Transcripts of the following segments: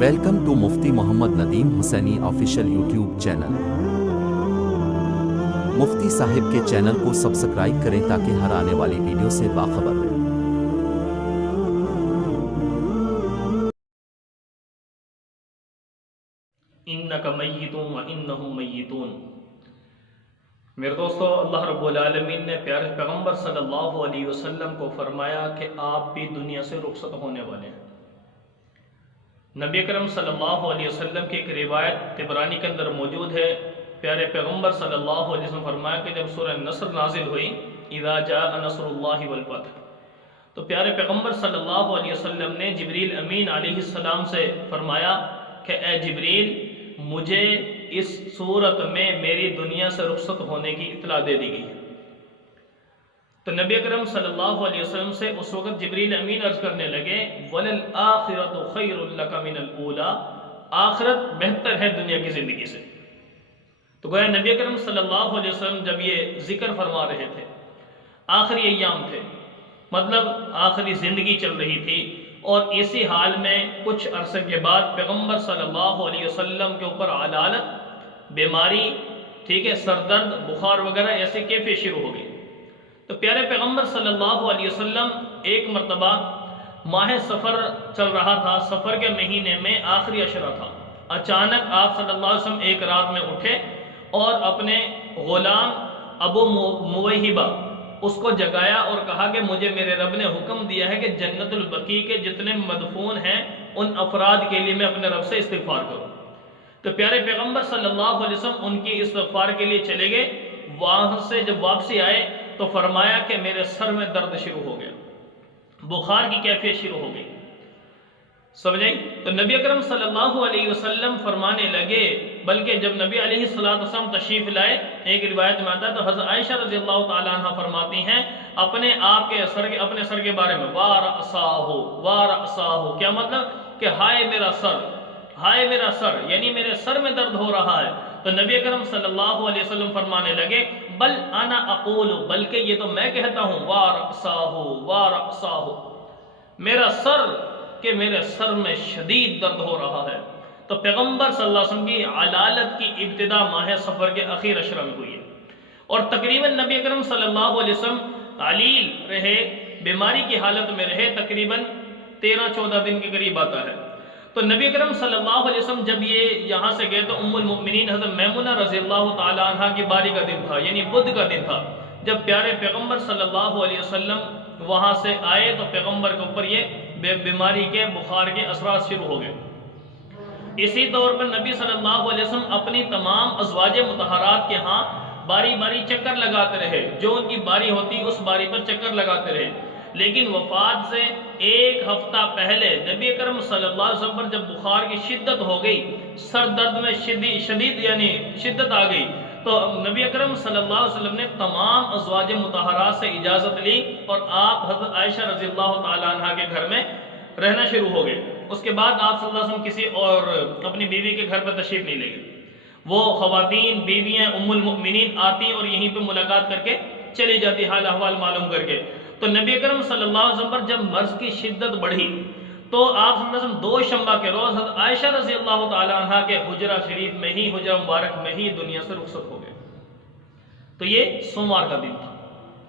Welcome to Mufti Muhammad Nadeem Hussaini official YouTube channel. Mufti صاحب کے channel کو سبسکرائب کریں تاکہ ہر آنے والی ویڈیو سے باخبر رہیں۔ انک میت و انہم میتون۔ میرے دوستو، اللہ رب العالمین نے پیارے پیغمبر صلی اللہ علیہ وسلم کو فرمایا کہ آپ بھی دنیا سے رخصت ہونے والے ہیں۔ نبی اکرم صلی اللہ علیہ وسلم کی ایک روایت طبرانی کے اندر موجود ہے۔ پیارے پیغمبر صلی اللہ علیہ وسلم فرمایا کہ جب سورہ نصر نازل ہوئی، اذا جاء نصر اللہ والفتح، تو پیارے پیغمبر صلی اللہ علیہ وسلم نے جبریل امین علیہ السلام سے فرمایا کہ اے جبریل، مجھے اس صورت میں میری دنیا سے رخصت ہونے کی اطلاع دے دی گئی ہے۔ تو نبی اکرم صلی اللہ علیہ وسلم سے اس وقت جبریل امین عرض کرنے لگے، وَلَلْآخِرَةُ خَيْرٌ لَكَ مِنَ الْأُولَىٰ، آخرت بہتر ہے دنیا کی زندگی سے۔ تو گویا نبی اکرم صلی اللہ علیہ وسلم جب یہ ذکر فرما رہے تھے، آخری ایام تھے، مطلب آخری زندگی چل رہی تھی، اور اسی حال میں کچھ عرصے کے بعد پیغمبر صلی اللہ علیہ وسلم کے اوپر علالت، بیماری، ٹھیک ہے، سر درد، بخار وغیرہ ایسی کیفیت شروع ہو گئی۔ تو پیارے پیغمبر صلی اللہ علیہ وسلم ایک مرتبہ ماہ سفر چل رہا تھا، سفر کے مہینے میں آخری عشرہ تھا، اچانک آپ صلی اللہ علیہ وسلم ایک رات میں اٹھے اور اپنے غلام ابو موہبہ اس کو جگایا اور کہا کہ مجھے میرے رب نے حکم دیا ہے کہ جنت البقیع کے جتنے مدفون ہیں ان افراد کے لیے میں اپنے رب سے استغفار کروں۔ تو پیارے پیغمبر صلی اللہ علیہ وسلم ان کی استغفار کے لیے چلے گئے۔ وہاں سے جب واپسی آئے تو فرمایا کہ میرے سر میں درد شروع ہو گیا، بخار کی کیفیت شروع ہو گئی، سمجھیں؟ تو نبی اکرم صلی اللہ علیہ وسلم فرمانے لگے، بلکہ جب نبی علیہ السلام تشریف لائے، ایک روایت میں آتا ہے تو حضرت عائشہ رضی اللہ تعالیٰ عنہ فرماتی ہیں اپنے سر کے بارے میں، وَارَأْسَاهُ، کیا مطلب کہ ہائے میرا سر، ہائے میرا سر، یعنی میرے سر میں درد ہو رہا ہے۔ تو نبی اکرم صلی اللہ علیہ وسلم فرمانے لگے، بل انا اقول، بلکہ یہ تو میں کہتا ہوں، وَارَأْسَاهُ، میرا سر، کہ میرے سر میں شدید درد ہو رہا ہے۔ تو پیغمبر صلی اللہ علیہ وسلم کی علالت کی ابتدا ماہ سفر کے اخیر عشرہ میں ہوئی ہے، اور تقریباً نبی اکرم صلی اللہ علیہ وسلم علیل رہے، بیماری کی حالت میں رہے، تقریباً 13-14 دن کے قریب آتا ہے۔ تو نبی اکرم صلی اللہ علیہ وسلم جب یہ یہاں سے گئے تو ام المؤمنین حضرت میمونہ رضی اللہ تعالی عنہ کی باری کا دن تھا، یعنی بدھ کا دن تھا، جب پیارے پیغمبر صلی اللہ علیہ وسلم وہاں سے آئے تو پیغمبر کے اوپر یہ بیماری کے، بخار کے اثرات شروع ہو گئے۔ اسی طور پر نبی صلی اللہ علیہ وسلم اپنی تمام ازواج مطہرات کے ہاں باری باری چکر لگاتے رہے، جو ان کی باری ہوتی اس باری پر چکر لگاتے رہے۔ لیکن وفات سے ایک ہفتہ پہلے نبی اکرم صلی اللہ علیہ وسلم پر جب بخار کی شدت ہو گئی، سر درد میں شدید یعنی شدت آ گئی، تو نبی اکرم صلی اللہ علیہ وسلم نے تمام ازواج مطہرات سے اجازت لی اور آپ حضرت عائشہ رضی اللہ تعالی عنہ کے گھر میں رہنا شروع ہو گئے۔ اس کے بعد آپ صلی اللہ علیہ وسلم کسی اور اپنی بیوی کے گھر پر تشریف نہیں لے گئے۔ وہ خواتین، بیویاں ام المؤمنین آتی اور یہیں پہ ملاقات کر کے چلی جاتی، حال احوال معلوم کر کے۔ تو نبی اکرم صلی اللہ علیہ وسلم پر جب مرض کی شدت بڑھی تو آپ صلی اللہ علیہ وسلم دوشنبہ کے روز حضرت عائشہ رضی اللہ تعالی عنہ کے حجرہ شریف میں ہی، حجرہ مبارک میں ہی دنیا سے رخصت ہو گئے۔ تو یہ سوموار کا دن تھا،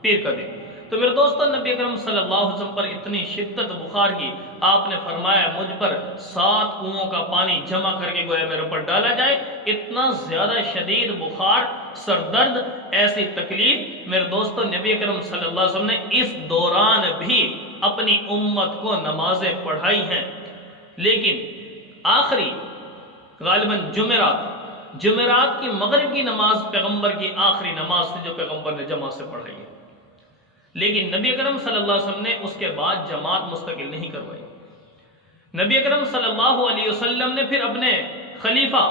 پیر کا دن۔ تو میرے دوستو، نبی اکرم صلی اللہ علیہ وسلم پر اتنی شدت بخار کی، آپ نے فرمایا مجھ پر 7 کنوؤں کا پانی جمع کر کے گویا میرے اوپر ڈالا جائے۔ اتنا زیادہ شدید بخار، سر درد، ایسی تکلیف۔ میرے دوستو، نبی اکرم صلی اللہ علیہ وسلم نے اس دوران بھی اپنی امت کو نمازیں پڑھائی ہیں، لیکن آخری غالباً جمعرات کی مغرب کی نماز پیغمبر کی آخری نماز تھی جو پیغمبر نے جماعت سے پڑھائی ہے، لیکن نبی اکرم صلی اللہ علیہ وسلم نے اس کے بعد جماعت مستقل نہیں کروائی۔ نبی اکرم صلی اللہ علیہ وسلم نے پھر اپنے خلیفہ،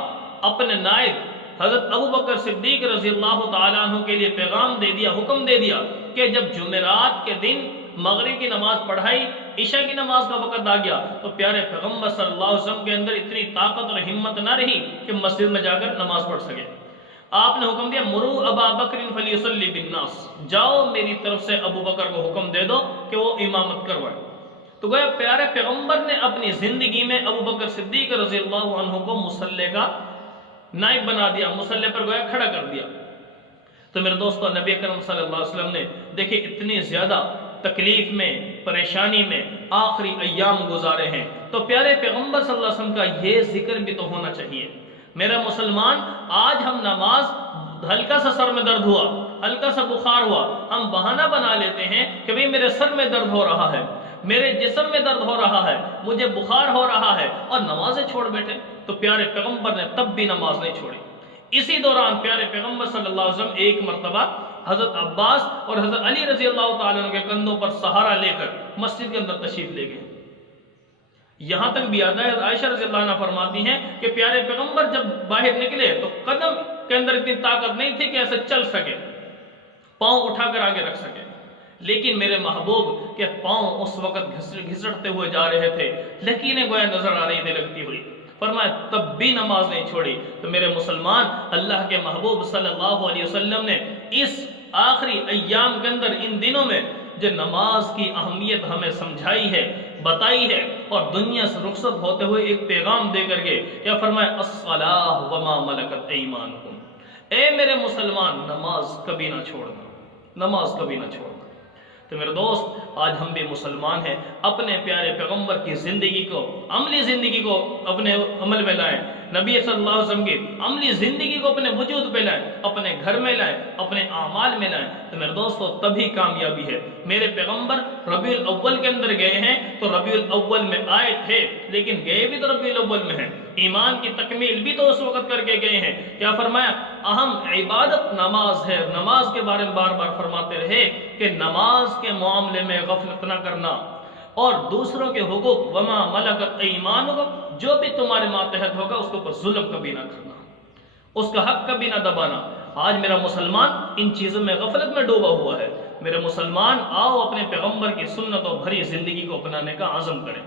اپنے نائب حضرت ابو بکر صدیق رضی اللہ تعالیٰ عنہ کے لیے پیغام دے دیا، حکم دے دیا کہ جب جمعرات کے دن مغرب کی نماز پڑھائی، عشاء کی نماز کا وقت آ گیا، تو پیارے پیغمبر صلی اللہ علیہ وسلم کے اندر اتنی طاقت اور ہمت نہ رہی کہ مسجد میں جا کر نماز پڑھ سکے۔ آپ نے حکم دیا، مرو ابا بکر فلیصلی بالناس، جاؤ میری طرف سے ابو بکر کو حکم دے دو کہ وہ امامت کروائے۔ تو تو گویا پیارے پیغمبر نے اپنی زندگی میں ابو بکر صدیق رضی اللہ عنہ کو مصلی کا نائب بنا دیا، مصلی پر گویا کھڑا کر دیا۔ تو میرے دوستو نبی کرم صلی اللہ علیہ وسلم نے دیکھیں اتنی زیادہ تکلیف میں، پریشانی میں آخری ایام گزارے ہیں، تو پیارے پیغمبر صلی اللہ علیہ وسلم کا یہ ذکر بھی تو ہونا چاہیے۔ میرا مسلمان، آج ہم نماز، ہلکا سا سر میں درد ہوا، ہلکا سا بخار ہوا، ہم بہانہ بنا لیتے ہیں کہ بھئی میرے سر میں درد ہو رہا ہے، میرے جسم میں درد ہو رہا ہے، مجھے بخار ہو رہا ہے، اور نمازیں چھوڑ بیٹھے۔ تو پیارے پیغمبر نے تب بھی نماز نہیں چھوڑی۔ اسی دوران پیارے پیغمبر صلی اللہ علیہ وسلم ایک مرتبہ حضرت عباس اور حضرت علی رضی اللہ تعالیٰ عنہ کے کندھوں پر سہارا لے کر مسجد کے اندر تشریف لے گئے۔ یہاں تک بھی آتا ہے، عائشہ رضی اللہ عنہ فرماتی ہیں کہ پیارے پیغمبر جب باہر نکلے تو قدم کے اندر اتنی طاقت نہیں تھی کہ ایسے چل سکے، پاؤں اٹھا کر آگے رکھ سکے، لیکن میرے محبوب کے پاؤں اس وقت گھسٹتے ہوئے جا رہے تھے، لکیریں گویا نظر آ رہی تھی لگتی ہوئی۔ فرمایا تب بھی نماز نہیں چھوڑی۔ تو میرے مسلمان، اللہ کے محبوب صلی اللہ علیہ وسلم نے اس آخری ایام کے اندر، ان دنوں میں جو نماز کی اہمیت ہمیں سمجھائی ہے، بتائی ہے، اور دنیا سے رخصت ہوتے ہوئے ایک پیغام دے کر کے کیا فرمایا، الصلاۃ وما ملکت ایمانکم، اے میرے مسلمان نماز کبھی نہ چھوڑنا، نماز کبھی نہ چھوڑنا۔ تو میرے دوست، آج ہم بھی مسلمان ہیں، اپنے پیارے پیغمبر کی زندگی کو، عملی زندگی کو اپنے عمل میں لائیں، نبی صلی اللہ علیہ وسلم کی عملی زندگی کو اپنے وجود پہ لائیں، اپنے گھر میں لائیں، اپنے اعمال میں لائیں، تو میرے دوستو تبھی کامیابی ہے۔ میرے پیغمبر ربیع الاول کے اندر گئے ہیں تو ربیع الاول میں آئے تھے، لیکن گئے بھی تو ربیع الاول میں ہیں، ایمان کی تکمیل بھی تو اس وقت کر کے گئے ہیں۔ کیا فرمایا، اہم عبادت نماز ہے۔ نماز کے بارے میں بار بار فرماتے رہے کہ نماز کے معاملے میں غفلت نہ کرنا، اور دوسروں کے حقوق، وما ملکت ایمانکم، جو بھی تمہارے ماتحت ہوگا اس کے اوپر ظلم کبھی نہ کرنا، اس کا حق کبھی نہ دبانا۔ آج میرا مسلمان ان چیزوں میں غفلت میں ڈوبا ہوا ہے۔ میرے مسلمان، آؤ اپنے پیغمبر کی سنتوں بھری زندگی کو اپنانے کا عزم کریں۔